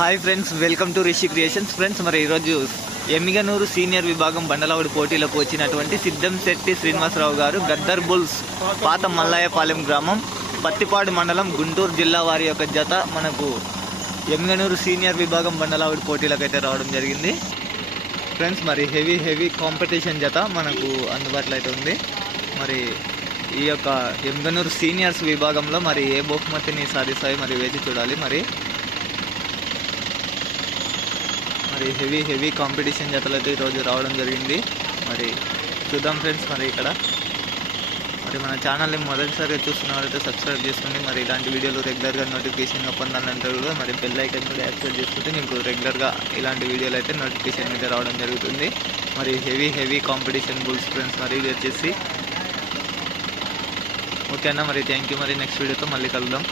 Hi friends welcome to Rishi creations. Friends మరి ఈరోజు Emmiganur senior విభాగం బండలవాడి పోటీలకు వచ్చినటువంటి సిద్ధం శెట్టి శ్రీనివాసరావు గారు గద్దర్ బుల్స్ పాత మల్లాయపాలెం గ్రామం పత్తిపాడు మండలం గుంటూరు జిల్లా వారి యొక్క జత మనకు ఎమ్మిగనూరు సీనియర్ విభాగం బండలవాడి పోటీలకు అయితే రావడం జరిగింది. ఫ్రెండ్స్ మరి హెవీ హెవీ కాంపిటీషన్ జత మనకు అందుబాటులో అయితే ఉంది. మరి ఈ యొక్క ఎమ్గనూరు సీనియర్స్ విభాగంలో మరి ఏ బహుమతిని సాధిస్తాయి మరి వేచి చూడాలి. మరి మరి హెవీ హెవీ కాంపిటీషన్ జతలు అయితే ఈరోజు రావడం జరిగింది. మరి చూద్దాం ఫ్రెండ్స్ మరి ఇక్కడ. మరి మన ఛానల్ని మొదటిసారిగా చూస్తున్న వాళ్ళైతే సబ్స్క్రైబ్ చేసుకోండి మరి ఇలాంటి వీడియోలు రెగ్యులర్గా నోటిఫికేషన్గా పొందాలంటే కూడా మరి బెల్ ఐకన్ కూడా యాక్సెప్ట్ చేసుకుంటే మీకు రెగ్యులర్గా ఇలాంటి వీడియోలు అయితే నోటిఫికేషన్ అయితే రావడం జరుగుతుంది. మరి heavy heavy competition bulls friends మరి ఇది వచ్చేసి ఓకే అన్న మరి థ్యాంక్ యూ మరి నెక్స్ట్ వీడియోతో మళ్ళీ కలుద్దాం.